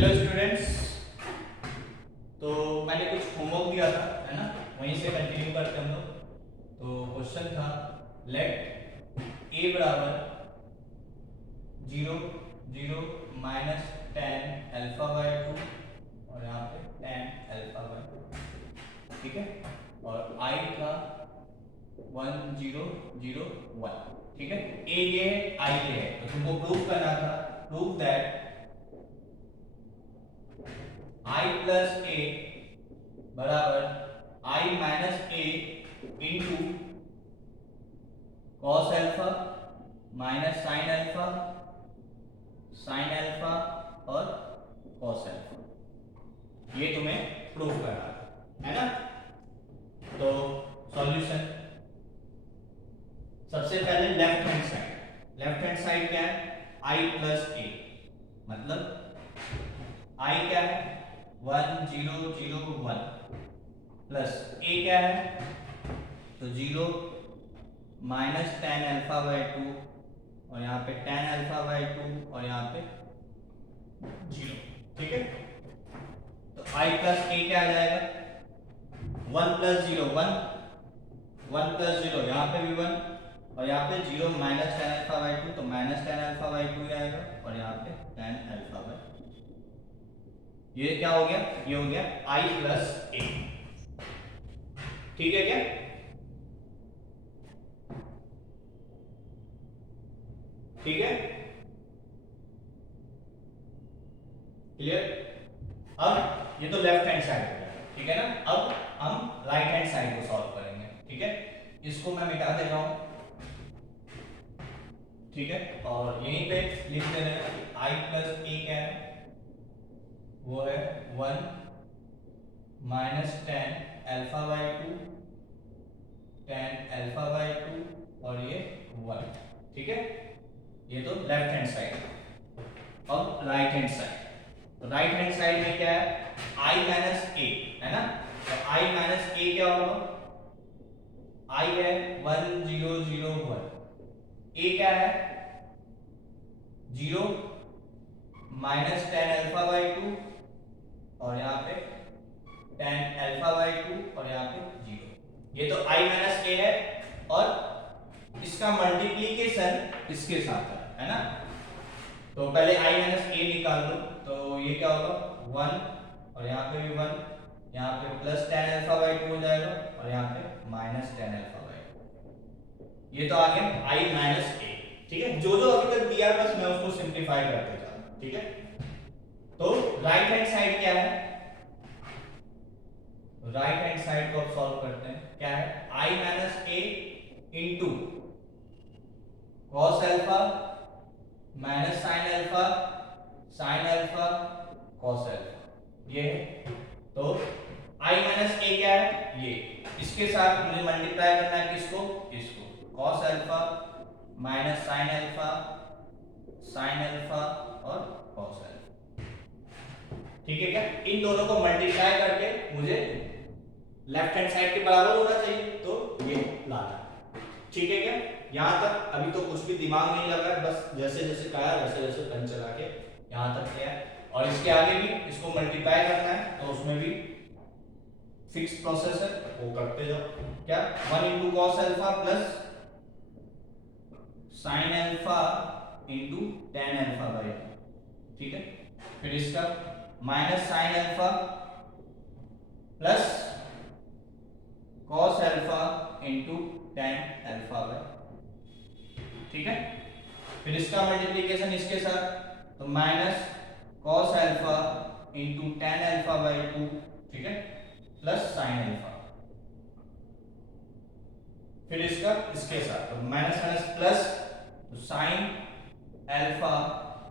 Hello students. तो मैंने कुछ होमवर्क दिया था, है ना, वहीं से कंटिन्यू करते हम लोग। तो क्वेश्चन था लेट ए बराबर 0 0 माइनस 10 अल्फा बाय 2 और यहाँ पे 10 अल्फा बाय 2, ठीक है। और आई था 1 0 0 1, ठीक है। ए ये है, आई ये है, तो तुमको प्रूव करना था, प्रूव दैट i प्लस ए बराबर i minus A into cos alpha minus sine alpha और कॉस अल्फा, ये तुम्हें प्रूव करना है ना। तो सॉल्यूशन, सबसे पहले लेफ्ट हैंड साइड क्या है, i प्लस ए, मतलब i क्या है 1 0 0 1 प्लस a क्या है, तो 0 माइनस 10 अल्फा बाय 2 और यहाँ पे 10 अल्फा बाय 2 और यहाँ पे 0, ठीक है। तो i प्लस a क्या आ जाएगा 1 प्लस 0 1 1 प्लस 0 यहाँ पे भी 1 और यहाँ पे 0 माइनस 10 अल्फा बाय 2, तो माइनस 10 अल्फा बाय 2 आएगा और यहाँ पे 10 अल्फा बाय 2। ये क्या हो गया, ये हो गया i प्लस a, ठीक है क्या। ठीक है, क्लियर। अब ये तो लेफ्ट हैंड साइड हो गया, ठीक है ना। अब हम राइट हैंड साइड को सॉल्व करेंगे, ठीक है। इसको मैं मिटा दे रहा हूं, ठीक है। और यहीं पे लिख दे रहे हैं i प्लस ए क्या है, वो है 1 minus 10 alpha by 2 10 alpha by 2 और ये 1, ठीक है। ये तो लेफ्ट हैंड साइड। अब राइट हैंड साइड, तो राइट हैंड साइड में क्या है i माइनस ए, है ना। तो i माइनस ए क्या होगा, i है 1 0 0 1, a क्या है 0 माइनस 10 अल्फा बाय 2 और यहाँ पे 10 अल्फा बाय 2 और यहाँ पे 0। ये तो i माइनस ए है और इसका मल्टीप्लीकेशन इसके साथ है ना। तो पहले i माइनस ए निकाल दो, तो ये क्या होगा 1 और यहाँ पे भी 1, यहाँ पे प्लस 10 अल्फा बाय 2 हो जाएगा और यहाँ पे माइनस 10 अल्फा बाय 2। ये तो आ गया i माइनस ए, ठीक है। जो जो अभी तक दिया बस मैं उसको सिंप्लीफाई करते जा रहा हूं, ठीक है। तो राइट हैंड साइड क्या है, राइट हैंड साइड को अब सॉल्व करते हैं। क्या है i minus A into cos alpha minus sine alpha cos alpha, ये है। तो i माइनस ए क्या है, ये इसके साथ मुझे मल्टीप्लाई करना है, किसको, इसको, cos alpha minus sine alpha और कॉस अल्फा, ठीक है क्या। इन दोनों को मल्टीप्लाई करके मुझे लेफ्ट हैंड साइड के बराबर होना चाहिए, तो ये लाना, ठीक है क्या। यहां तक अभी तो कुछ भी दिमाग नहीं लगा है, बस जैसे जैसे कहा वैसे वैसे पेन चला के यहां तक किया है। और इसके आगे भी इसको मल्टीप्लाई करना है, तो उसमें भी फिक्स प्रोसेस है, वो करते जाओ। क्या 1 into cos alpha plus sine alpha into 10 alpha by 2, ठीक है। फिर इसका minus sine alpha plus cos alpha into 10 alpha by, ठीक है। फिर इसका मल्टीप्लिकेशन इसके साथ, तो minus cos alpha into 10 alpha by 2, ठीक है, प्लस साइन अल्फा। फिर इसका इसके साथ, तो माइनस माइनस प्लस, तो sine alpha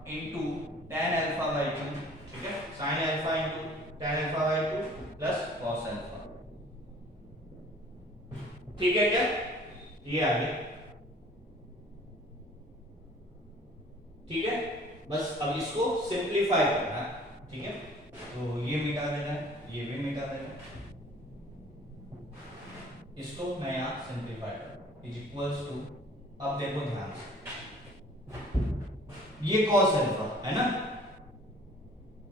into 10 alpha by 2, ठीक है। Sine alpha into 10 alpha by 2 plus cos alpha, ठीक है क्या, ये आ गया, ठीक है। बस अब इसको सिंप्लीफाई करना है, ठीक है। तो ये मिटा देना है, ये भी मिटा देना है, इसको मैं यहां सिंप्लीफाई करूं इज इक्वल्स टू, अब देखो ध्यान से, ये कॉस अल्फा है ना,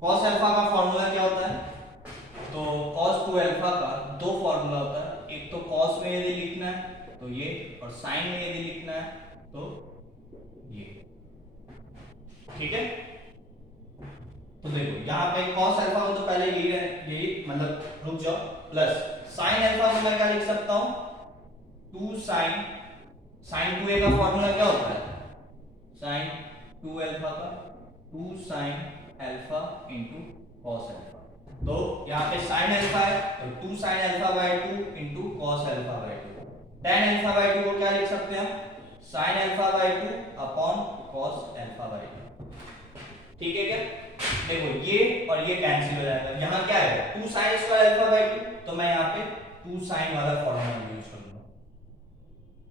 कॉस अल्फा का फॉर्मूला क्या होता है? तो cos 2 अल्फा का दो फॉर्मूला होता है, एक तो cos में यदि लिखना है तो ये, और sin में यदि लिखना है तो ये। ठीक है, तो देखो यहाँ पे cos अल्फा को तो पहले यही मतलब रुक जाओ, प्लस sin अल्फा को मैं क्या लिख सकता हूँ? 2 sin 2a का फॉर्मूला क्या होता है? sin 2 अल्फा का 2 sin alpha into cos alpha. तो यहाँ पे sin अल्फा है तो 2 sin alpha by 2 into cos alpha by 2। tan alpha by 2 को क्या लिख सकते हैं हम? sin alpha by 2 upon cos alpha by 2। ठीक है क्या? देखो ये और ये कैंसिल हो जाएगा, यहाँ क्या है 2 sin स्क्वायर अल्फा बाय 2, तो मैं यहाँ पे 2 sin वाला फॉर्मूला यूज करूंगा।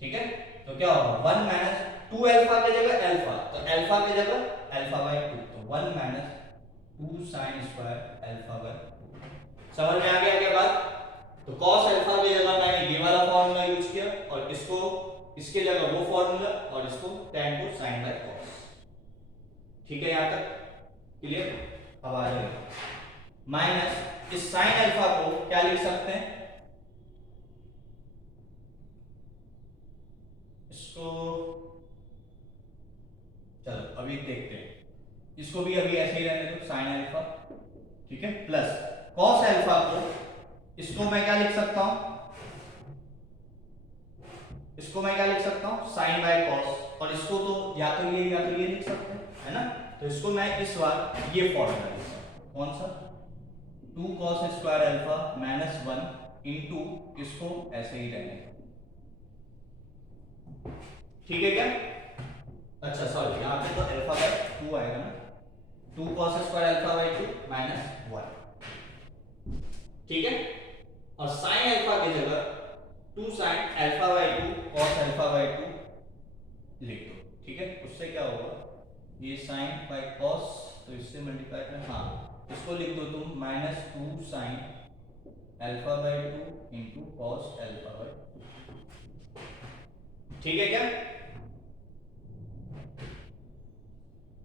ठीक है, तो क्या होगा 1 माइनस 2 अल्फा की जगह अल्फा, तो अल्फा की जगह अल्फा बाय 2, तो 1 minus 2 sin square alpha by 2। समझ में आ गया क्या बात? तो cos अल्फा की जगह मैंने ये वाला फॉर्मूला यूज किया, और इसको इसके जगह वो फॉर्मूला, और इसको tan को sin बाय cos। ठीक है, यहां तक क्लियर? अब आ जाएगा माइनस इस sin अल्फा को क्या लिख सकते हैं? इसको चलो अभी देखते हैं, इसको भी अभी ऐसे ही रहने दो sin अल्फा। ठीक है, प्लस cos अल्फा को, इसको मैं क्या लिख सकता हूं? इसको मैं क्या लिख सकता हूं? sin बाय cos, और इसको तो या तो ये लिख सकते हैं, है ना? तो इसको मैं इस बार ये फॉर्मूला लिख सकता हूं, कौन सा? 2 cos square alpha minus 1 into इसको ऐसे ही रहने। ठीक है क्या? अच्छा सॉरी, यहाँ पे तो अल्फा बाय 2 आएगा ना, 2 cos square alpha by 2 minus 1। ठीक है, और sin अल्फा की जगह 2 sin alpha by 2 cos alpha by 2 लिख दो। ठीक है, उससे क्या होगा, ये sin बाय cos, तो इससे मल्टीप्लाई कर, हाँ इसको लिख दो तुम minus 2 sin alpha by 2 into cos alpha by 2। ठीक है क्या?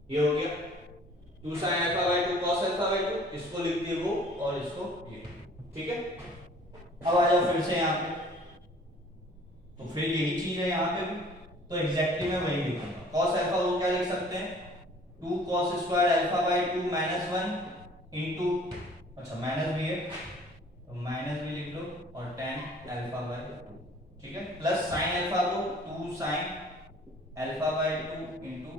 ये हो गया 2 sin alpha by 2 cos alpha by 2, इसको लिख दिए वो और इसको ये। ठीक है, अब आ जाओ फिर से यहाँ पे, तो फिर यही चीज है यहाँ पे भी, तो एग्जैक्टली मैं वही लिखूंगा। cos अल्फा को क्या लिख सकते हैं? 2 cos square alpha by 2 minus 1 into, अच्छा माइनस भी है तो माइनस भी लिख लो, और tan अल्फा बाय 2। ठीक है, प्लस sin अल्फा को 2 sin alpha by 2 into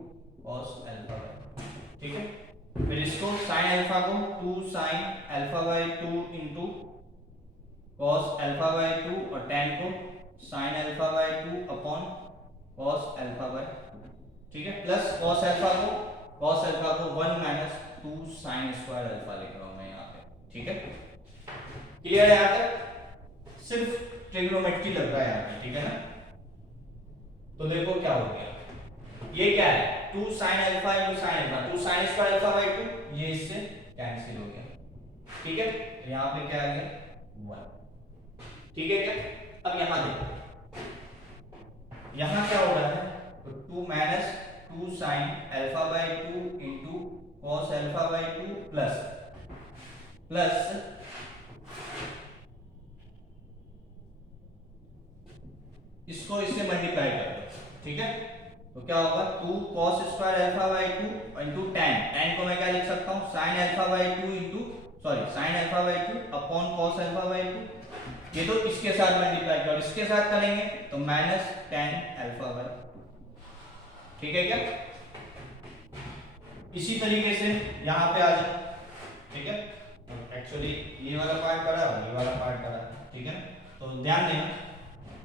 cos alpha by 2। ठीक है, फिर इसको sin अल्फा को 2 sin alpha by 2 into cos alpha by 2, और tan को sin alpha by 2 upon cos alpha by 2। ठीक है, प्लस cos अल्फा को 1 माइनस 2 sin स्क्वायर अल्फा लिख रहा हूं मैं यहाँ पे। ठीक है, क्लियर है यहाँ तक? सिर्फ ट्रिग्नोमेट्री लग रहा है यहाँ पे, ठीक है ना? तो देखो क्या हो गया, ये क्या है 2 sin alpha into sin alpha, 2 sin square alpha by 2, ये इससे कैंसिल हो गया। ठीक है, तो यहाँ पे क्या आ गया 1। ठीक है क्या? अब यहाँ देखो, यहाँ क्या हो रहा है, तो 2 minus 2 sin alpha by 2 into cos alpha by 2 plus इसको इससे मल्टीप्लाई कर दो। ठीक है, तो क्या होगा 2 cos square alpha by 2 into tan को मैं क्या लिख सकता हूँ? sin alpha by 2 into sin alpha by 2 upon cos alpha by 2। ये तो इसके साथ मल्टीप्लाई करो, इसके साथ करेंगे तो माइनस tan अल्फा बाय 2। ठीक है क्या? इसी तरीके से यहाँ पे आ जाओ। ठीक है, एक्चुअली ये वाला पार्ट करा और ये वाला पार्ट करा। ठीक है, तो ध्यान देना,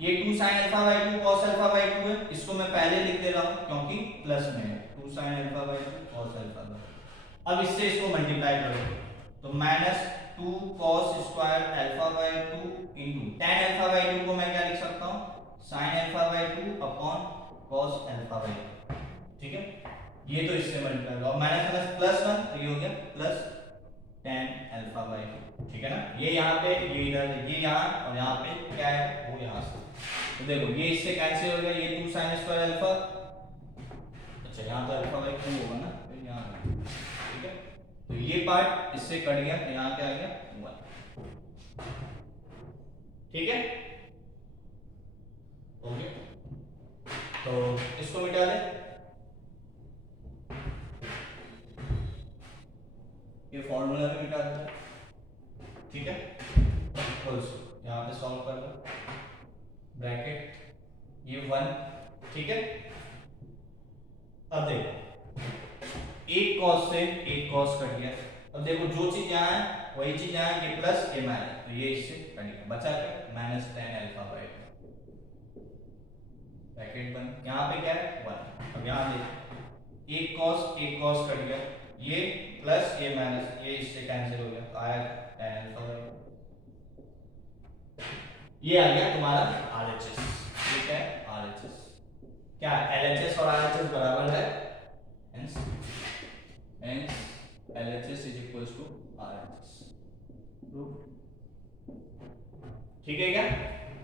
ये 2 sin alpha by 2 cos alpha by 2 है, इसको मैं पहले लिख दे रहा हूं क्योंकि प्लस में है, 2 sin alpha by 2 cos alpha by 2। अब इससे इसको मल्टीप्लाई करो तो minus 2 cos square alpha by 2 into tan alpha by 2 को मैं क्या लिख सकता हूं? sin alpha by 2 upon cos alpha by 2। ठीक है, ये तो इससे मल्टीप्लाई करो, माइनस प्लस प्लस 1, तो ये हो गया प्लस tan अल्फा बाय 2। ठीक है ना, ये यहाँ पे, ये इधर, ये यहाँ, और यहाँ पे क्या है वो यहाँ से। तो देखो ये इससे कैंसिल हो गया, ये 2 sin स्क्वायर अल्फा, अच्छा यहाँ तो अल्फा बाय 2 होगा ना, तो यहाँ। ठीक है, तो ये पार्ट इससे कट गया, यहाँ क्या आ गया 1। ठीक है, ओके, तो इसको मिटा दे, ये फॉर्मूला भी मिटा दे। ठीक है, यहाँ पे सॉल्व कर लो, ब्रैकेट ये 1। ठीक है, अब देखो एक कॉस से एक कॉस कट गया। अब देखो जो चीज यहाँ है वही चीज यहाँ, ये प्लस ये माइनस, तो ये इससे कट गया, बचा क्या -10 अल्फा बाय ब्रैकेट 1। यहाँ पे क्या है 1। अब यहाँ देखो एक कॉस कट गया, ये प्लस ये माइनस, ये इससे कैंसिल हो गया, तो आया 10 अल्फा बाय। ये आ गया तुम्हारा RHS। ठीक है, RHS क्या है, LHS और RHS बराबर है, hence LHS is equals to RHS। ठीक है क्या,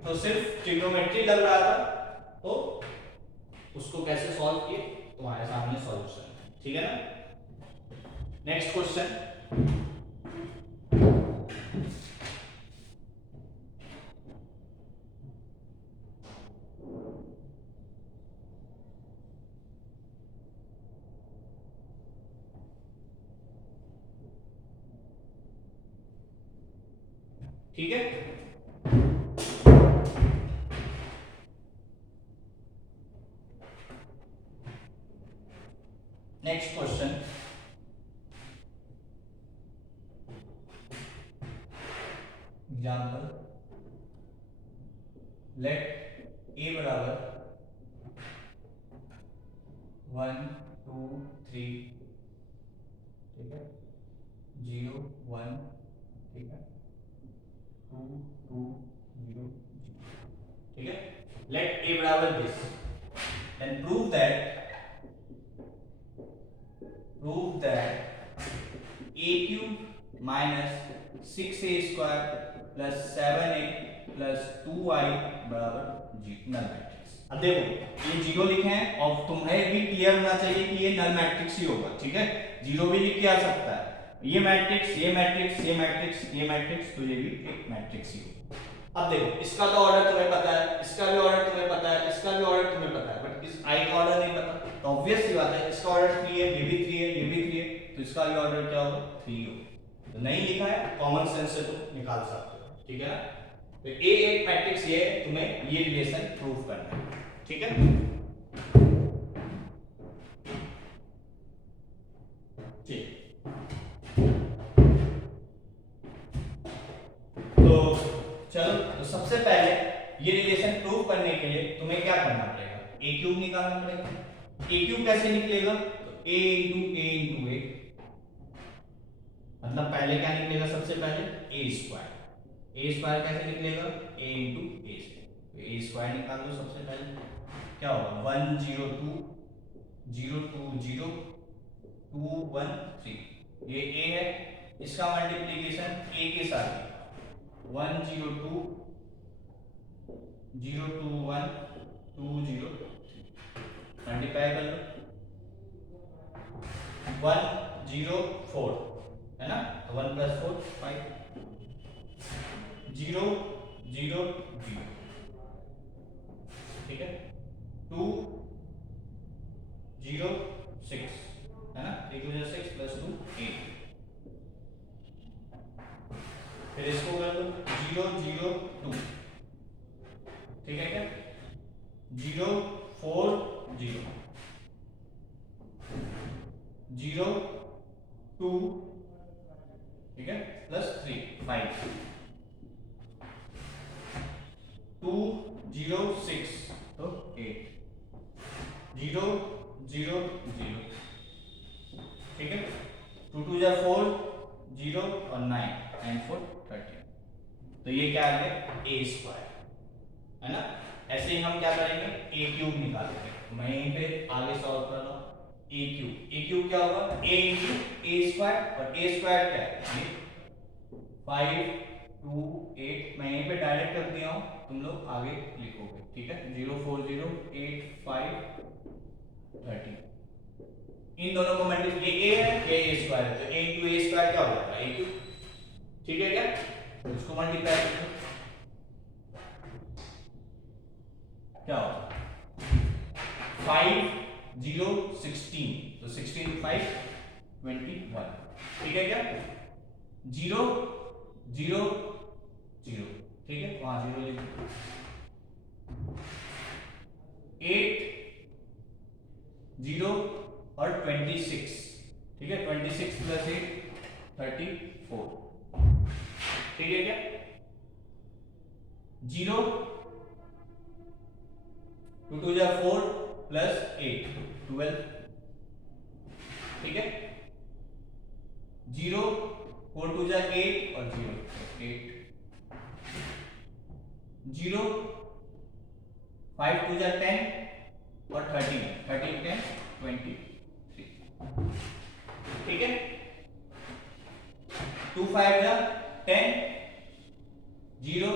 तो सिर्फ ट्रिग्नोमेट्री लग रहा था, तो उसको कैसे सॉल्व किए तुम्हारे सामने सॉल्यूशन। ठीक है ना, नेक्स्ट क्वेश्चन। ठीक है, next question. Example, late A बराबर 1 2 3, ठीक है, 0 1, ठीक है, 2 2 0, ठीक है, लेट ए बराबर this, then prove that a cube minus 6a square plus 7a plus 2y बराबर नल मैट्रिक्स। अब देखो ये जीरो लिखे हैं और तुम्हें भी क्लियर होना चाहिए कि ये नल मैट्रिक्स ही होगा। ठीक है, जीरो भी लिख के आ सकता है, ये मैट्रिक्स ये मैट्रिक्स ये मैट्रिक्स ये मैट्रिक्स, तो ये भी एक मैट्रिक्स ही होगा। अब देखो इसका तो ऑर्डर तुम्हें पता है, इसका भी ऑर्डर तुम्हें पता है, इसका भी ऑर्डर तुम्हें पता है, बट इस आई का ऑर्डर नहीं पता, तो ऑब्वियस सी बात है इसका ऑर्डर 3 है, ये भी 3 है, ये भी 3 है, तो इसका भी ऑर्डर क्या होगा 3 होगा। तो नहीं लिखा है, कॉमन सेंस से तुम निकाल सकते हो। ठीक है ना, तो ए एक मैट्रिक्स ये है, तुम्हें ये रिलेशन प्रूव करना है। ठीक है, ठीक, तो चलो, तो सबसे पहले ये रिलेशन प्रूव करने के लिए तुम्हें क्या करना पड़ेगा, ए क्यूब निकालना पड़ेगा। ए क्यूब कैसे निकलेगा, तो ए इंटू ए, मतलब पहले क्या निकलेगा, सबसे पहले ए स्क्वायर। ए स्क्वायर कैसे निकलेगा, ए into a square, A square निकाल दो। सबसे पहले क्या होगा 1 0 2 0 2 0 2 1 3, ये ए है, इसका मल्टीप्लिकेशन ए के साथ 1 0 2 0 2 1 2 0 मल्टीप्लाई कर लो, 1 0 4 है ना, तो 1 + 4 5, 0 0 0, ठीक है, 2 0 6 है ना, 3 2 6 + 2 8, फिर इसको कर दो 0 0 2, ठीक है क्या, 0 4 0 0 2, ठीक है, +3 5, 2 0 6 तो 8, 0 0 0, ठीक है, 2 2 जा 4 0 और 9 9 4 13, तो ये क्या आ गया ए स्क्वायर, है ना। ऐसे ही हम क्या करेंगे, ए क्यूब निकालेंगे, तो मैं यहीं पे आगे सॉल्व कर रहा हूँ। ए क्यूब क्या होगा, ए इंटू ए स्क्वायर, और ए स्क्वायर क्या है 5 2 8, मैं यहीं पे डायरेक्ट कर दिया हूँ, तुम लोग आगे लिखोगे। ठीक है, 0 4 0 8 5 13 इन दोनों को मल्टीप्लाई, ये a है, ये a स्क्वायर है, तो a into a स्क्वायर क्या हो जाएगा a क्यूब, ठीक है क्या? तो इसको मल्टीप्लाई करते हैं, क्या होगा 5 0 16, तो 16 5 21, ठीक है क्या? 0 0 0, ठीक है, वहां 0 लिख दो। 8 0 और 26, ठीक है, 26 प्लस 8 34, ठीक है क्या? 0 2 2 जा 4 प्लस 8 12, ठीक है? 0 4 2 जा 8 और 0 8, 0 5 2 जा 10 और 13 13 10 23, ठीक है? 2 5 जा 10 0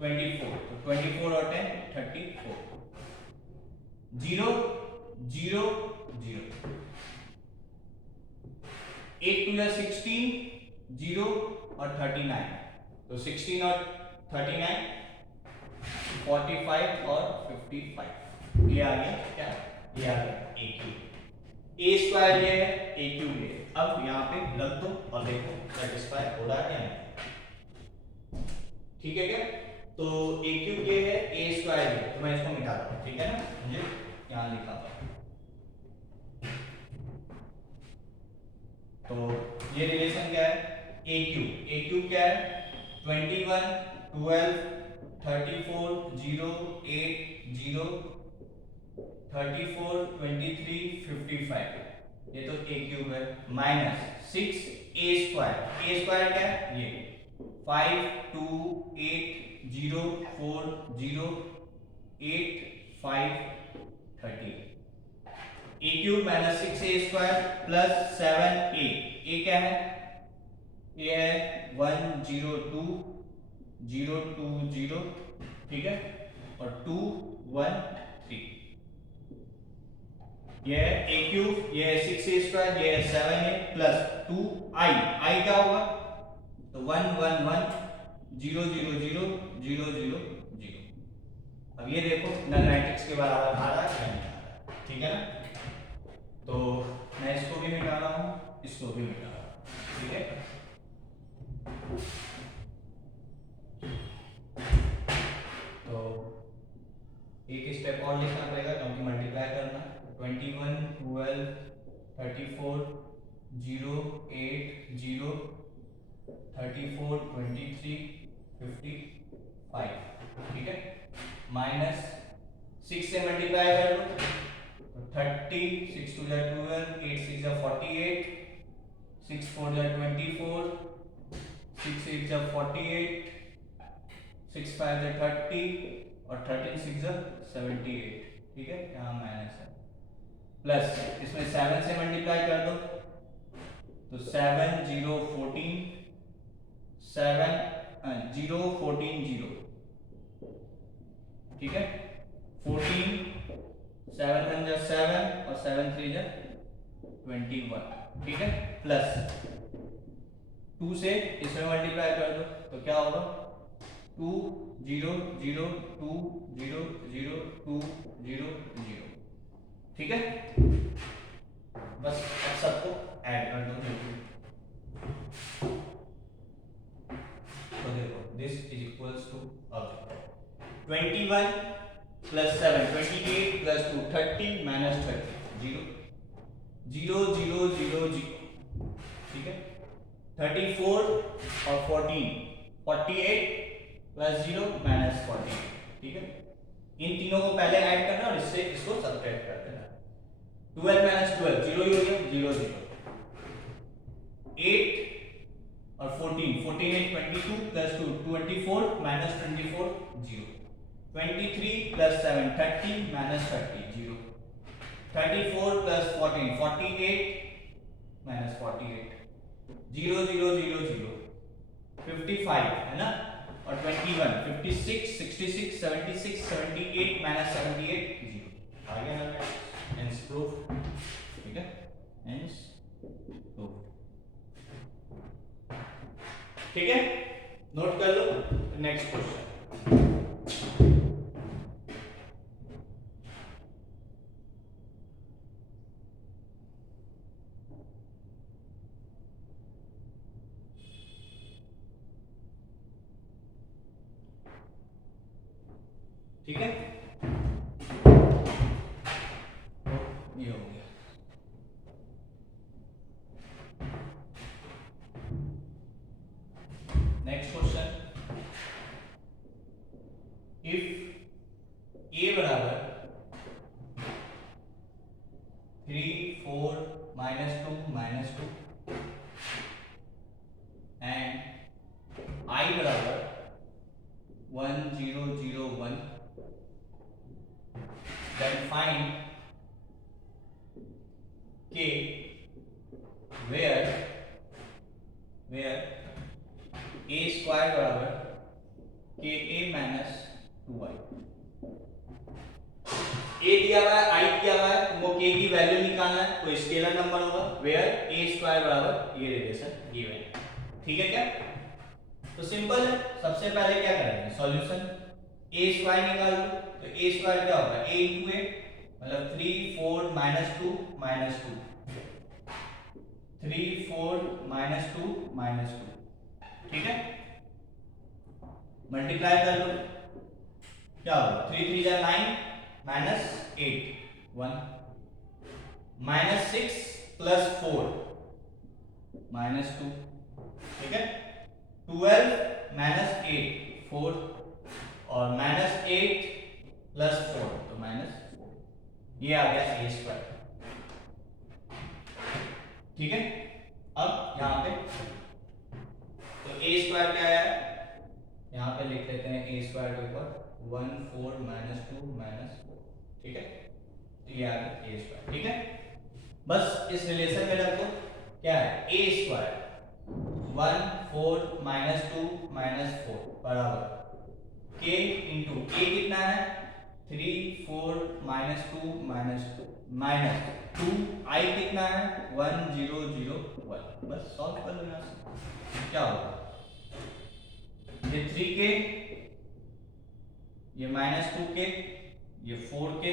24, तो 24 और 10 34, 0 0 0, 8 2 जा 16 0 और 39, तो 16 और 39 45 और 55, ये आ गया क्या? ये आ गया a क्यूब, a स्क्वायर ये है, a क्यूब ये। अब यहाँ पे रख दो और देखो सेटिस्फाई हो रहा है या नहीं, ठीक है क्या? तो a क्यूब ये है, a स्क्वायर ये, तो मैं इसको मिटा दूँ, ठीक है ना, मुझे यहाँ लिखा था, तो ये रिलेशन क्या है? a क्यूब क्या है? 21 12 34 0 8 0 34 23 55, ये तो a क्यूब है, माइनस 6 a स्क्वायर क्या है? ये 5 2 8 0 4 0 8 5 30, a cube minus 6 a square plus 7 a क्या है? ये है 1 0 2 0 2 0, ठीक है, और 2 1 3, ये है a क्यूब, ये है 6 a स्क्वायर, ये है 7 a प्लस 2 i क्या होगा? तो 1 1 1 0 0 0 0 0 0। अब ये देखो नल मैट्रिक्स के बराबर आ रहा है या नहीं आ रहा, ठीक है ना? तो मैं इसको भी मिटा रहा हूं, इसको भी मिटा रहा हूं, ठीक है? तो एक स्टेप और लिखना पड़ेगा क्योंकि मल्टीप्लाई करना, 21 12 34 0 8 0 34 23 55, ठीक है, माइनस 6 से मल्टीप्लाई कर लो, 30 6 2 जा 12 8 6 जा 48 6 4 जा 24 6 8 जा 48 6 5 जा 30 और 13 6 जा 78, ठीक है, यहाँ माइनस है, प्लस इसमें 7 से मल्टीप्लाई कर दो, तो 7 0 14 7 0 14 0, ठीक है, 14 7 1 जा 7 और 7 3 जा 21, ठीक है, प्लस 2 से इसमें मल्टीप्लाई कर दो, तो क्या होगा? 2 0 0 2 0 0 2 0 0, ठीक है, बस अब सबको ऐड कर दो, तो देखो दिस इज इक्वल्स टू, अब 21 प्लस 7 28 प्लस 2 30 माइनस 30 0 0 0 0 0, ठीक है, 34 और 14 48 प्लस 0 माइनस 14, ठीक है, इन तीनों को पहले ऐड करना और इससे इसको सब्ट्रैक्ट कर देना, 12 माइनस 12 0 ही हो गया 0 0, 8 और 14 14 8 22 plus 2 24 minus 24 0, 23 plus 7 30 minus 30 0, 34 plus 14 48 minus 48 0 0 0 0, 55 है ना, और 21 56 66 76 78 माइनस 78 0, आ गया ना, हेंस प्रूफ, ठीक है, ठीक है, नोट कर लो। नेक्स्ट क्वेश्चन, ठीक है, ये हो गया। नेक्स्ट क्वेश्चन, इफ ए बराबर 3 4 -2 -2 एंड आई बराबर 1 0 0 1, then find k where a square बराबर के ए माइनस 2y। ए दिया हुआ है, आई दिया हुआ है, तुमको के की वैल्यू निकालना है, कोई स्केलर नंबर होगा, वेयर ए स्क्वायर बराबर ये रिलेशन गिवन है। ठीक है क्या? तो सिंपल है, सबसे पहले क्या करेंगे, सॉल्यूशन ए स्क्वायर निकाल लो। तो ए स्क्वायर क्या होगा, ए इंटू ए, मतलब 3 4 -2 -2, 3 4 -2 -2, ठीक है, मल्टीप्लाई कर लो, क्या होगा, 3 3 जा 9 -8 1, -6 + 4 -2, ठीक है, 12 -8 4 और -8 + 4 तो -4, ये आ गया ए स्क्वायर। ठीक है, अब यहाँ पे तो ए स्क्वायर क्या है, यहाँ पे लिख लेते हैं ए स्क्वायर के ऊपर 1 4 -2 -4, ठीक है, तो ये आ गया ए स्क्वायर। ठीक है, बस इस रिलेशन में रख दो, क्या है, ए स्क्वायर 1 4 -2 -4 बराबर के इंटू ए कितना है 3 4 -2 -2 -2 आई कितना है 1 0 0 1, बस सॉल्व कर लो यहाँ से। क्या होगा, ये 3k, ये -2k, ये 4k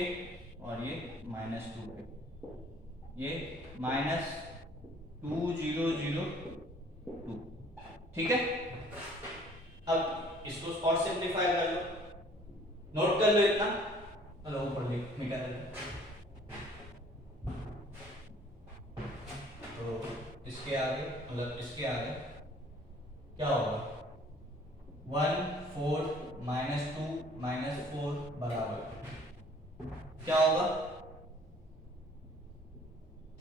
और ये -2k, ये -2 0 0 2, ठीक है। अब इसको और सिंप्लीफाई कर लो, नोट कर लो इतना, चलो ऊपर लिख मिटा देते, तो इसके आगे मतलब इसके आगे क्या होगा, 1 4 -2 -4 बराबर क्या होगा,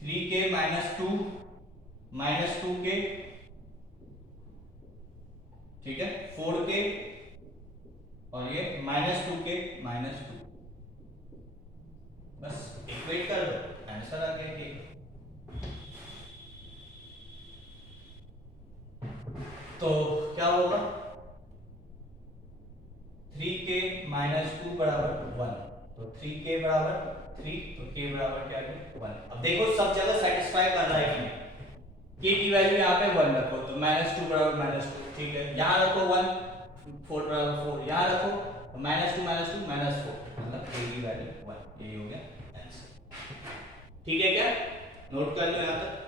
3k -2 -2k, ठीक है, 4k और ये -2k -2, बस इक्वेट कर दो, आंसर आ गया कि तो क्या होगा, 3k -2 बराबर 1, तो 3k बराबर 3, तो k बराबर क्या है 1। अब देखो सब जगह सेटिस्फाई कर रहा है कि k की वैल्यू यहाँ पे 1 रखो, तो -2 बराबर -2, ठीक है, यहाँ रखो 1, 4 बराबर 4, यहाँ रखो तो -2 -2 -4, मतलब k की वैल्यू 1, ये हो गया आंसर। ठीक है क्या, नोट कर लो यहाँ तक।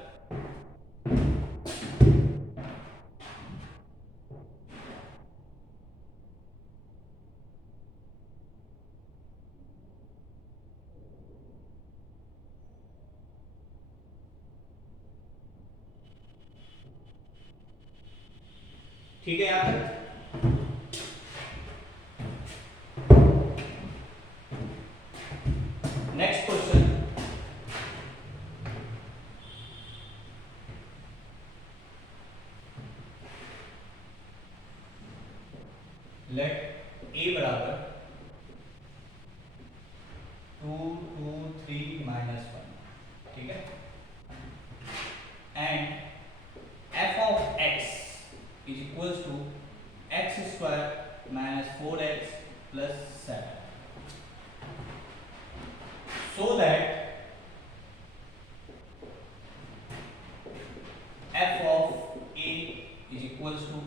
ठीक है यहाँ तक, नेक्स्ट क्वेश्चन, लेट a बराबर 2 2 3 -1, ठीक है, and f of x is equals to x square minus 4x plus 7, so that f of a is equals to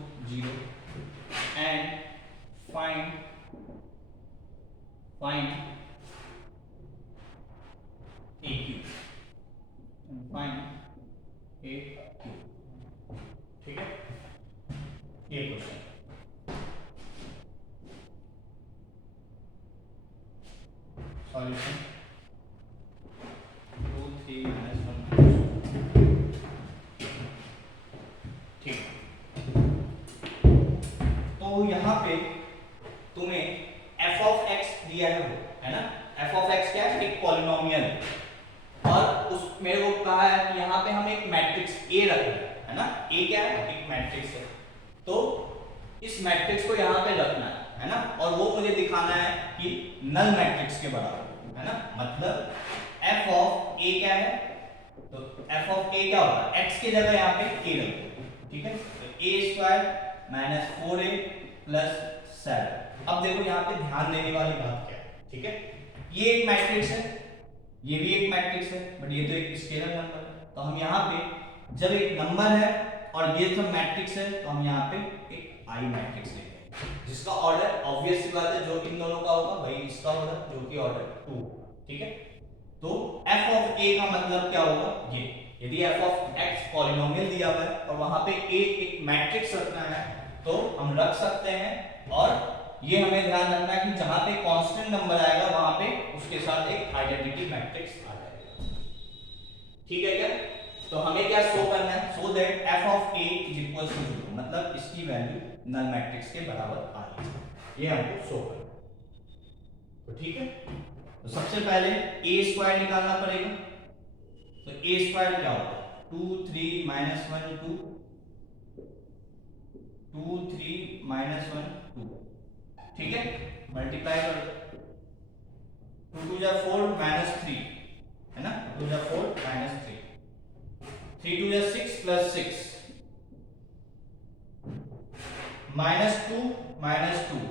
यहाँ पे तुम्हें f ऑफ x दिया है, वो है ना। f ऑफ x क्या है, एक पॉलिनोमियल, और उस मेरे को कहा है कि यहाँ पे हम एक मैट्रिक्स A रख रहे हैं, है ना। A क्या है, एक मैट्रिक्स है, तो इस मैट्रिक्स को यहाँ पे रखना है ना, और वो मुझे दिखाना है कि नल मैट्रिक्स के बराबर, है ना। मतलब f ऑफ A क्या है, तो f ऑफ A क्या होगा, x की जगह यहाँ पे k रख दो, ठीक है। तो a² माइनस 4a प्लस 7। अब देखो यहाँ पे ध्यान देने वाली बात क्या है, ठीक है। ये एक मैट्रिक्स है, ये भी एक मैट्रिक्स है, बट ये तो एक स्केलर नंबर है, तो हम यहाँ पे जब एक नंबर है और ये सब मैट्रिक्स है, तो हम यहाँ पे एक आई मैट्रिक्स लेते हैं, जिसका ऑर्डर ऑब्वियस सी बात है जो इन दोनों का होगा वही इसका होगा, जो कि ऑर्डर 2, ठीक है। तो f ऑफ a का मतलब क्या होगा, ये यदि f ऑफ x पॉलिनोमियल दिया हुआ है और वहां पे a एक मैट्रिक्स रखना है, तो हम रख सकते हैं, और ये हमें ध्यान रखना है कि जहां पे कांस्टेंट नंबर आएगा वहां पे उसके साथ एक आइडेंटिटी मैट्रिक्स आ जाएगा, ठीक है क्या। तो हमें क्या शो करना है, so that f of a is equal to 0, मतलब इसकी वैल्यू नल मैट्रिक्स के बराबर आ रही है, ये हमको शो करना है, तो ठीक है। तो सबसे पहले a² निकालना पड़ेगा, तो a² क्या होगा, 2 3 माइनस 1 2, 2 3 माइनस 1 2, ठीक है। मल्टीप्लाई कर दो, 2 2 जा 4 माइनस 3, है ना, 2 जा 4 माइनस 3, 3 2 जा 6 प्लस 6, माइनस 2 माइनस 2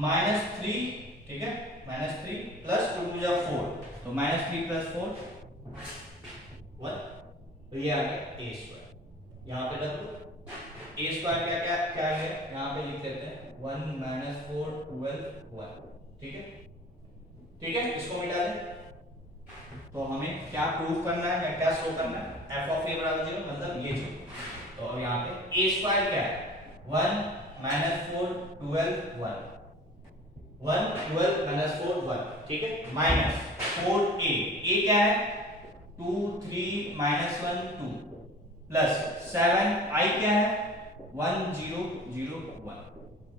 माइनस 3, ठीक है, माइनस 3 प्लस 2 2 जा 4, तो माइनस 3 प्लस 4 1, तो ये आ गया a²। यहाँ पे रख दो, a² क्या क्या क्या है, यहाँ पे लिख देते हैं 1 माइनस 4 12 1, ठीक है, ठीक है। इसको मिटा दें, तो हमें क्या प्रूव करना है या क्या शो करना है, f ऑफ a बराबर 0, मतलब ये 0। तो अब यहाँ पे a² क्या है, 1 माइनस 4 12 1, 1 12 माइनस 4 1, ठीक है, माइनस 4a, a क्या है 2 3 माइनस 1 2, प्लस 7 i क्या है 1 0 0 1।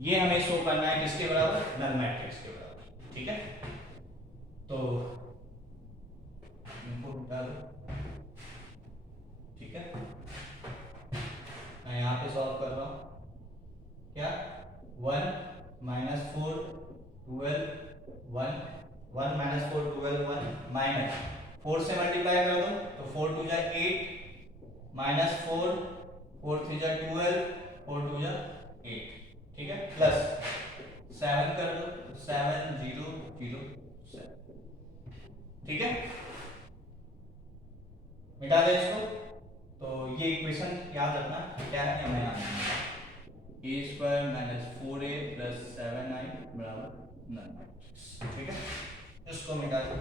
ये हमें शो करना है किसके बराबर, नल मैट्रिक्स के बराबर, ठीक है। तो इनको हटा दो, ठीक है। मैं यहाँ पे सॉल्व कर रहा हूँ, क्या 1 माइनस 4 12 1, 1 माइनस 4 12 1, माइनस 4 से मल्टीप्लाई कर दो, तो 4 2 जा 8 माइनस 4 4 3 जा 12 4 2 जा 8, ठीक है, प्लस 7 कर दो, 7 0 0 7, ठीक है। मिटा दे इसको, तो ये इक्वेशन याद रखना क्या है, हमें याद रखना a² minus 4a plus 7i बराबर नल मैट्रिक्स, ठीक है। इसको मिटा दो,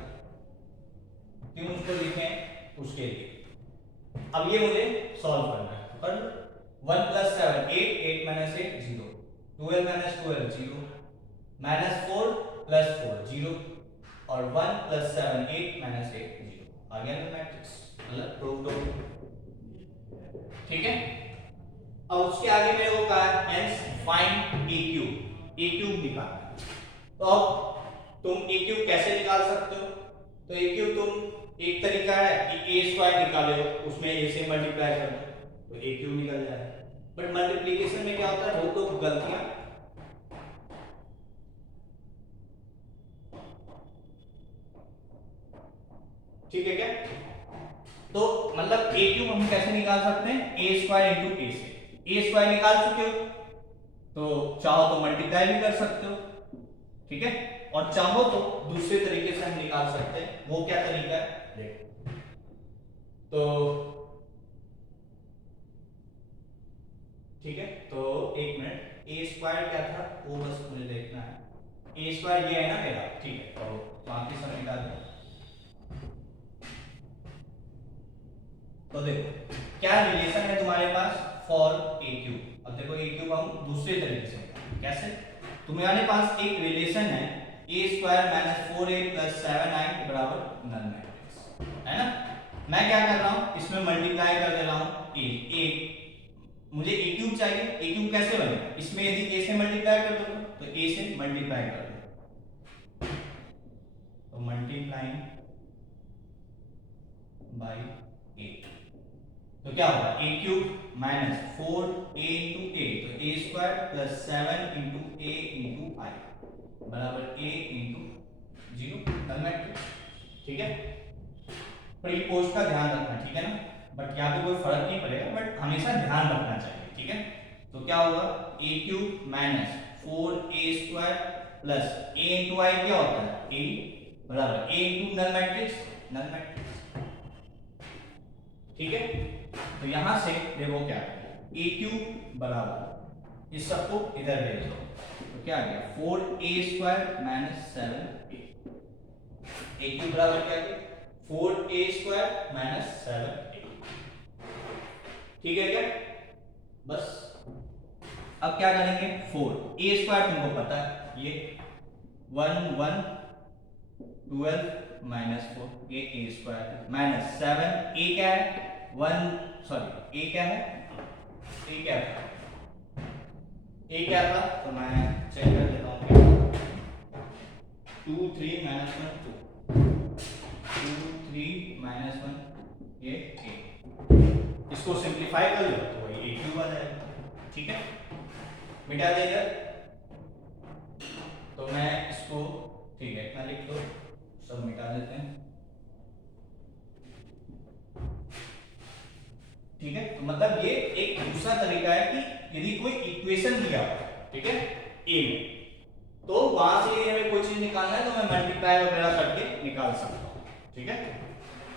क्यों उसको लिखें, उसके लिए अब ये मुझे सॉल्व करना है, पर 1 plus 7 8 8 minus 8 0, 12 minus 12 0, minus 4 plus 4 0, और 1 प्लस 7 8 माइनस 8 0, आ गया ना मैट्रिक्स, मतलब प्रूव्ड हो, ठीक है। अब उसके आगे मेरे को कहा है हेंस फाइंड a क्यूब निकालना है, तो अब तुम a क्यूब कैसे निकाल सकते हो, तो a क्यूब तुम एक तरीका है कि a² निकाले हो, उसमें a से मल्टीप्लाई कर दो तो a क्यूब निकल जाएगा, बट मल्टीप्लिकेशन में क्या होता है, वो तो गलतियां, ठीक है क्या। तो मतलब a क्यूब हम कैसे निकाल सकते हैं, a² इंटू a से, a² निकाल चुके हो तो चाहो तो मल्टीप्लाई भी कर सकते हो, ठीक है, और चाहो तो दूसरे तरीके से हम निकाल सकते हैं, वो क्या तरीका है देखो। तो ठीक है, तो एक मिनट, a² क्या था वो बस मुझे देखना है, a² ये है ना मेरा, ठीक है, तो बाकी सब निकाल दो। तो देखो क्या रिलेशन है तुम्हारे पास फॉर a क्यूब, अब देखो a क्यूब हम दूसरे तरीके से कैसे, तुम्हारे पास एक रिलेशन है a² minus 4a plus 7i बराबर नल मैट्रिक्स, है ना। मैं क्या कर रहा हूं, इसमें मल्टीप्लाई कर दे रहा हूं a मुझे ए क्यूब चाहिए। ए क्यूब कैसे बनेगा, इसमें यदि ए से मल्टीप्लाई कर दो तो ए से मल्टीप्लाई कर दो, तो मल्टीप्लाइंग बाई ए, तो क्या होगा a cube minus 4a into ए, तो a square plus 7 into A into आई बराबर ए इंटू 0 मैट्रिक्स। ठीक है, प्री पोस्ट का ध्यान रखना, ठीक है ना, बट यहाँ पे कोई फर्क नहीं पड़ेगा, बट हमेशा ध्यान रखना चाहिए। ठीक है, तो क्या होगा a cube minus 4a square plus a into I क्या होता है ए बराबर a into null matrix, null matrix. ठीक है, तो यहां से देखो क्या ए क्यूब बराबर इस सबको इधर भेज दो, तो क्या आ गया 4a स्क्वायर माइनस 7a। ए क्यूब बराबर क्या है 4a स्क्वायर माइनस 7a। ठीक है क्या, बस अब क्या करेंगे 4a स्क्वायर तुमको पता है ये 1 1 12 माइनस 4 ये a स्क्वायर माइनस 7 a क्या है 1 सॉरी a क्या है a क्या था a क्या था, तो मैं चेक कर लेता हूँ 2 3 माइनस 1 2 2 3 माइनस 1 ये a, इसको सिंप्लीफाई कर लो तो वही a क्यूब आ जाएगा। ठीक है, मिटा देगा, तो मैं इसको ठीक है इतना लिख दो, सब मिटा देते हैं। ठीक है, तो मतलब ये एक दूसरा तरीका है कि यदि कोई इक्वेशन दिया हो, ठीक है ए में, तो वहां से यदि हमें कोई चीज निकालना है तो मैं मल्टीप्लाई वगैरह करके निकाल सकता हूं। ठीक है,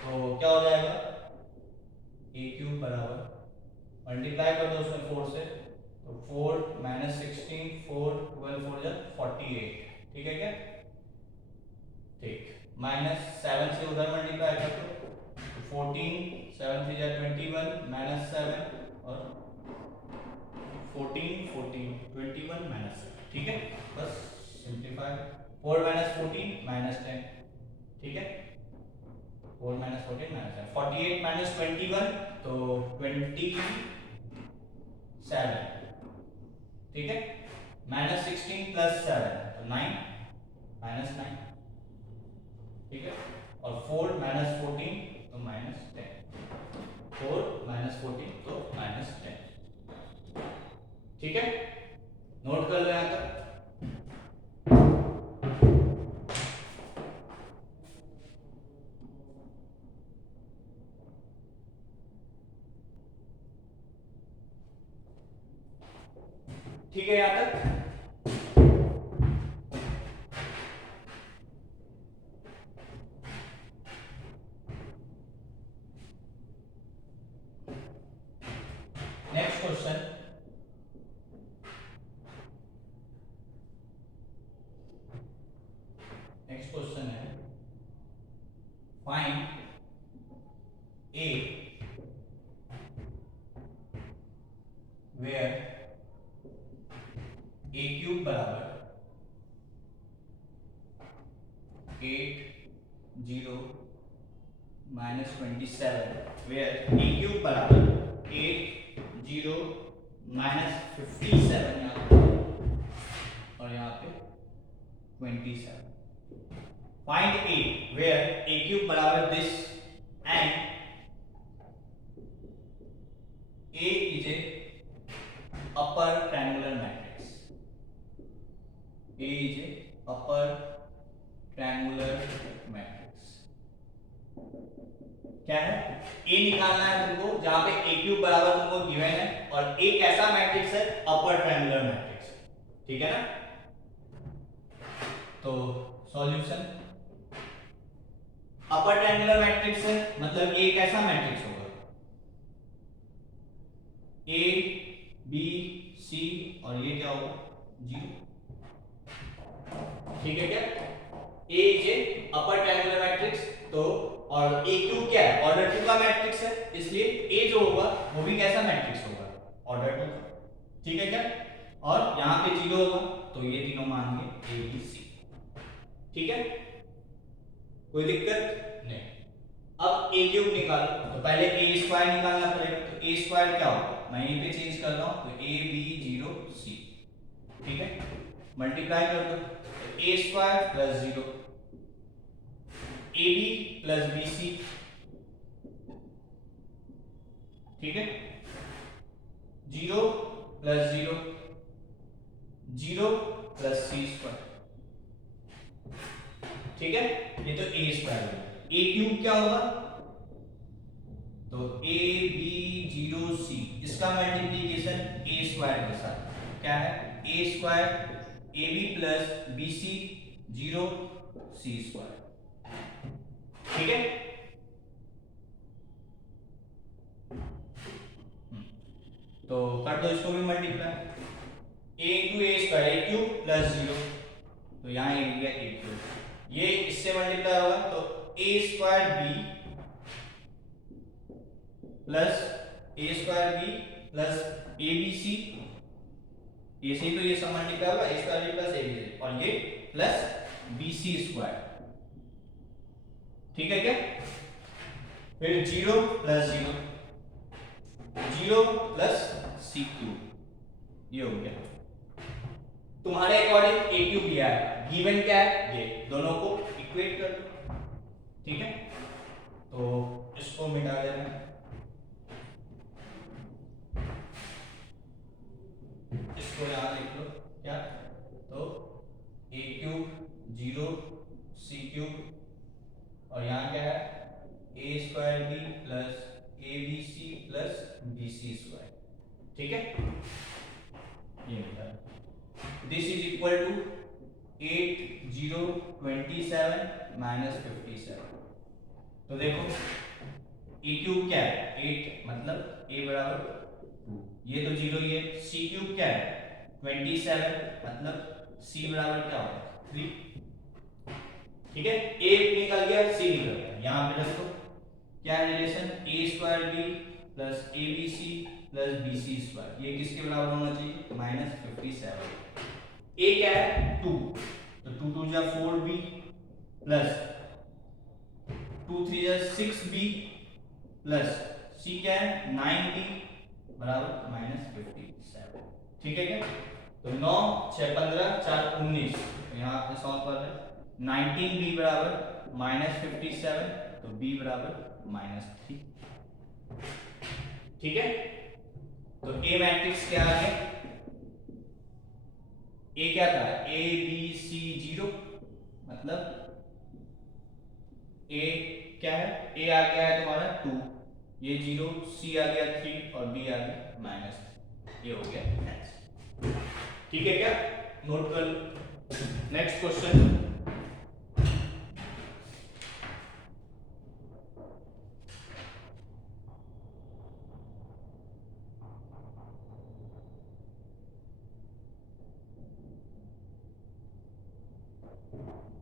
तो क्या हो जाएगा ए क्यूब बराबर मल्टीप्लाई कर दो उसमें 4 से, तो 4 माइनस 16 4 12 4 जा 48। ठीक है क्या, ठीक माइनस 7 से उधर मल्टीप्लाई कर दो, 14 7 से जा 21 माइनस 7 और 14 14 21 माइनस 7। ठीक है, बस सिंप्लीफाई 4 माइनस 14 माइनस 10। ठीक है, 4 माइनस 14 माइनस 10 48 माइनस 21 तो 27। ठीक है, माइनस 16 प्लस 7 तो 9 माइनस 9। ठीक है, और 4 माइनस 14 तो माइनस 10, 4 माइनस 14 तो माइनस 10। ठीक है, नोट कर लो यहां तक। ठीक है यहां तक, नेक्स्ट क्वेश्चन है find a where a cube बराबर 8 0 माइनस 27 where a क्यूब बराबर 8 0 माइनस 57 यहाँ पे और यहाँ पे 27। Find a where a cube बराबर this and a is a upper triangular matrix. A is a upper triangular matrix. क्या है a निकालना है तुमको, जहां पे a क्यूब बराबर तुमको गिवन है और a कैसा मैट्रिक्स है अपर ट्रायंगुलर मैट्रिक्स। ठीक है ना, तो सॉल्यूशन अपर ट्रायंगुलर मैट्रिक्स है मतलब a कैसा मैट्रिक्स होगा a b c और ये क्या होगा 0। ठीक है क्या, a is a upper triangular matrix, तो और a क्यूब क्या है ऑर्डर 2 का मैट्रिक्स है, इसलिए a जो होगा वो भी कैसा मैट्रिक्स होगा ऑर्डर 2 का। ठीक है क्या, और यहां पे 0 होगा तो ये तीनों मान गए a b c। ठीक है, कोई दिक्कत नहीं। अब a क्यूब निकालो तो पहले a स्क्वायर निकालना पड़ेगा, तो a स्क्वायर क्या होगा मैं यहीं पे चेंज कर रहा हूं, तो ए बी 0 सी, ठीक है, मल्टीप्लाई कर दो, तो a square plus 0 a b plus B c, ठीक है, 0 प्लस 0 0 प्लस सी स्क्वायर, ठीक है, ये तो ए स्क्वायर हो गया। ए क्यूब क्या होगा, तो ए बी 0 सी, इसका मल्टीप्लीकेशन ए स्क्वायर के साथ क्या है, a square a b plus B c 0 c square, ठीक है। तो कर दो इसको भी multiply, a into a square a cube plus 0, तो यहाँ ए गया ए क्यूब, ये इससे मल्टीप्लाई होगा तो a square B plus a square B plus A B c, ये से तो ये सब मल्टीप्लाई होगा, a square B plus A B c, और ये प्लस बी सी स्क्वायर, ठीक है क्या, फिर 0 प्लस 0 0 प्लस सी क्यूब, ये हो गया। तुम्हारे अकॉर्डिंग ए क्यूब लिया है, गिवन क्या है ये, दोनों को इक्वेट कर दो, ठीक है, तो इसको मिटा देना, इसको यहां लिख लो क्या, तो ए क्यूब 0 सी क्यूब, और यहाँ क्या है a square B plus A B C plus B C square, ठीक है, ये मिला। This is equal to 8 0 27 minus 57, तो देखो ए क्यूब क्या है 8, मतलब ए बराबर 2, ये तो 0 ही है, सी क्यूब क्या है 27, मतलब सी बराबर क्या होगा 3, ठीक है, ए निकल गया सी निकल गया, यहाँ पे रखो क्या है relation, A square B plus A B C plus B C square, ये किसके बराबर होना चाहिए माइनस 57, ए क्या है 2, तो 2 2 जा 4b प्लस 2 3 जा 6b प्लस सी क्या है 9b बराबर माइनस 57, ठीक है क्या, तो 9 6 15 4 19, तो यहाँ आपने सॉल्व कर रहे 19b बराबर माइनस 57, तो b बराबर माइनस 3, ठीक है, तो ए मैट्रिक्स क्या आ गया, ए क्या था ए बी सी 0, मतलब ए क्या है, ए आ गया है तुम्हारा 2, ये 0, सी आ गया 3 और बी आ गया माइनस, ये हो गया आंसर, ठीक है क्या, नोट कर लो। नेक्स्ट क्वेश्चन,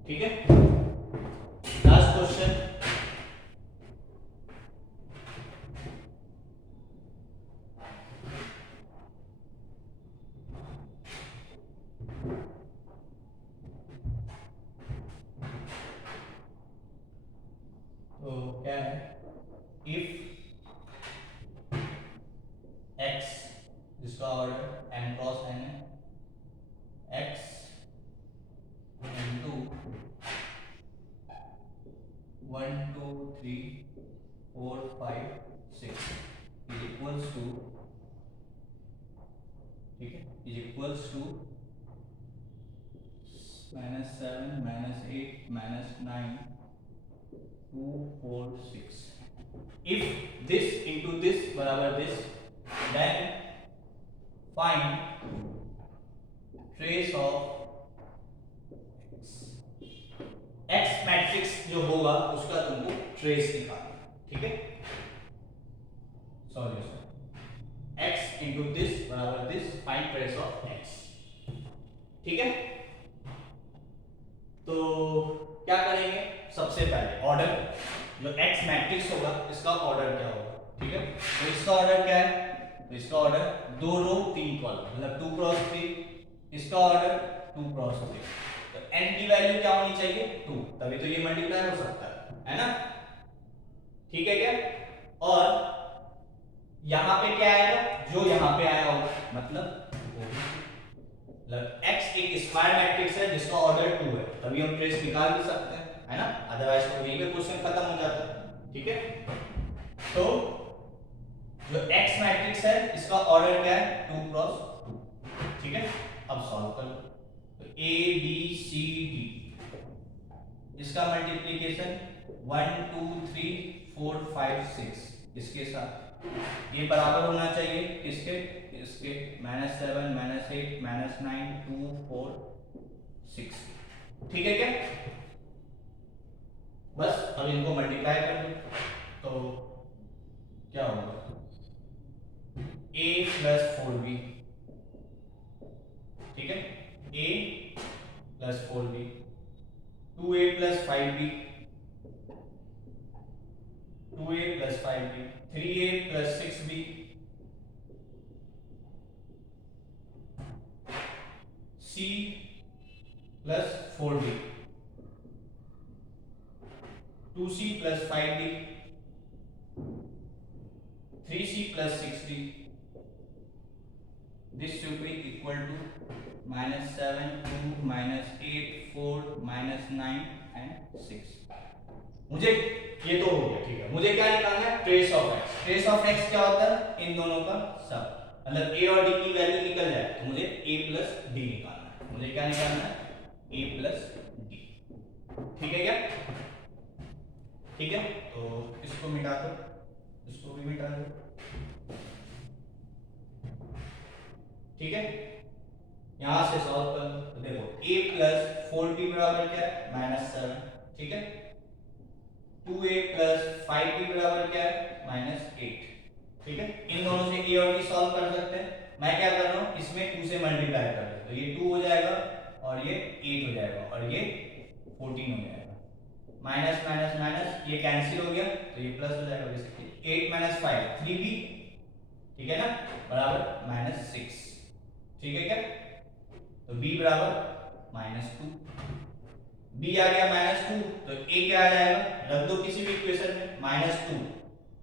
ठीक है, लास्ट क्वेश्चन, तो क्या है, इफ x जिसका ऑर्डर n क्रॉस n है, x into 1 2 3 4 5 6 is equals to, ठीक है, is equals to -7 -8 -9 2 4 6, if this into this बराबर this, then find trace of x matrix जो होगा उसका तुमको ट्रेस निकालना, ठीक है, सॉल्यूशन x into this बराबर this, find trace of x, ठीक है, तो क्या करेंगे, सबसे पहले ऑर्डर, जो x मैट्रिक्स होगा इसका ऑर्डर क्या होगा, ठीक है, तो इसका ऑर्डर क्या है, तो इसका ऑर्डर 2 रो 3 कॉलम, मतलब 2 क्रॉस 3, इसका ऑर्डर 2 क्रॉस 3, तो n की वैल्यू क्या होनी चाहिए 2, तभी तो ये मल्टीप्लाई हो सकता है ना, ठीक है क्या, और यहां पे क्या आएगा, जो तभी हम ट्रेस निकाल भी सकते हैं, है ना, अदरवाइज तो यही पे क्वेश्चन खत्म हो जाता है। ठीक है, तो जो एक्स मैट्रिक्स है इसका ऑर्डर क्या है, 2 क्रॉस 2। ठीक है, अब सॉल्व कर लो। तो ए बी सी डी, इसका मल्टीप्लिकेशन 1 2 3 4 5 6 इसके साथ ये बराबर होना चाहिए किसके, इसके -7 -8 -9 2 4 6। ठीक है क्या, बस अब इनको मल्टीप्लाई कर दो तो क्या होगा, a प्लस 4b। ठीक है, a plus 4b, 2a plus 5b, 2a plus 5b, 3a plus 6b, c plus 4d, 2c plus 5d, 3c plus 6d, this should be equal to -7 2 -8 4 -9 and 6। मुझे ये तो हो गया। ठीक है, मुझे क्या निकालना है, trace of x। Trace of x क्या होता है, इन दोनों का सब, मतलब a और d की वैल्यू निकल जाए तो मुझे a प्लस d निकालना है। मुझे क्या निकालना है, a प्लस d। ठीक है क्या, ठीक है, तो इसको मिटा दो, इसको भी मिटा दो। ठीक है, यहां से सॉल्व कर लो तो देखो a प्लस 4b बराबर क्या है, -7। ठीक है, 2a प्लस 5b बराबर क्या है, -8। ठीक है, इन दोनों से a और b सॉल्व कर सकते हैं। मैं क्या कर रहा हूं, इसमें 2 से मल्टीप्लाई कर रहा हूं तो ये 2 हो जाएगा और ये 8 हो जाएगा और ये 14 हो जाएगा। माइनस माइनस माइनस ये कैंसिल हो गया तो ये प्लस हो जाएगा, बेसिकली 8 - 5 3b। ठीक है ना, बराबर -6। ठीक है क्या, तो b बराबर -2, b आ गया -2 तो a क्या आ जाएगा, रख दो किसी भी इक्वेशन में, -2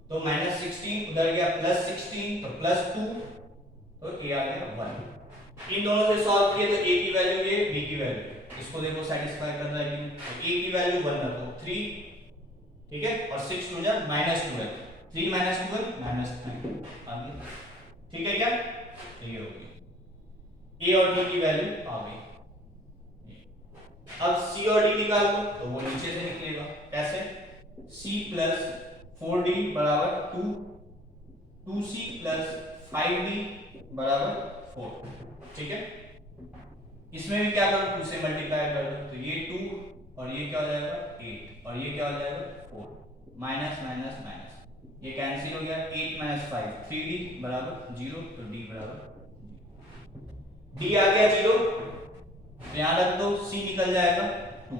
तो -16 उधर गया +16 तो +2 तो a आ गया 1। इन दोनों से सॉल्व किए तो a की वैल्यू ये, b की वैल्यू ये, इसको देखो सेटिस्फाई कर रहा है कि नहीं, तो a की वैल्यू 1 रखो 3। ठीक है, और 6 टू जा -12, 3 - 12 -9 आ गया। ठीक है क्या, ये हो गया, a और d की वैल्यू आ गई। अब c और d निकाल लो तो वो नीचे से निकलेगा, कैसे, c प्लस 4d बराबर 2, 2c प्लस 5d बराबर 4। ठीक है, इसमें भी क्या करो, 2 से मल्टीप्लाई कर दो तो ये 2 और ये क्या हो जाएगा 8 और ये क्या हो जाएगा 4, माइनस माइनस माइनस ये कैंसिल हो गया, 8 - 5 3d बराबर 0 तो d बराबर d आ गया 0, यहां रख दो, c निकल जाएगा 2।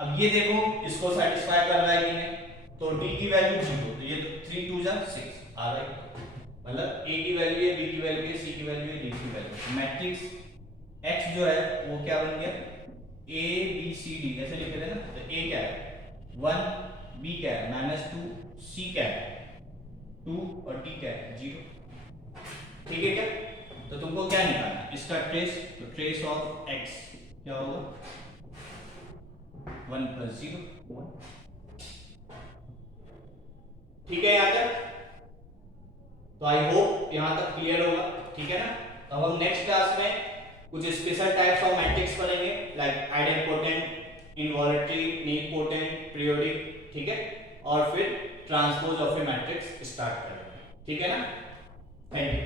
अब ये देखो इसको सेटिस्फाई कर रहा है कि नहीं, तो d की वैल्यू 0 तो ये 3 2 जा 6 आ रहा है, मतलब a की वैल्यू है, b की वैल्यू है, c की वैल्यू है, d की वैल्यू। मैट्रिक्स x जो है वो क्या बन गया, a b c d ऐसे लिखे थे ना, तो a क्या है 1, b क्या है -2, c क्या है 2 और d क्या है 0। ठीक है क्या, तो तुमको क्या निकालना है, इसका ट्रेस, तो ट्रेस ऑफ x क्या होगा 1 + 0 1। ठीक है यहाँ तक, तो आई होप यहाँ तक क्लियर होगा। ठीक है ना, तो अब हम नेक्स्ट क्लास में कुछ स्पेशल टाइप्स ऑफ मैट्रिक्स पढ़ेंगे, लाइक आइडेंटिपोटेंट, इनवॉलेटरी, नीलपोटेंट, पीरियोडिक। ठीक है, और फिर transpose of A matrix start करेंगे। ठीक है ना, थैंक यू।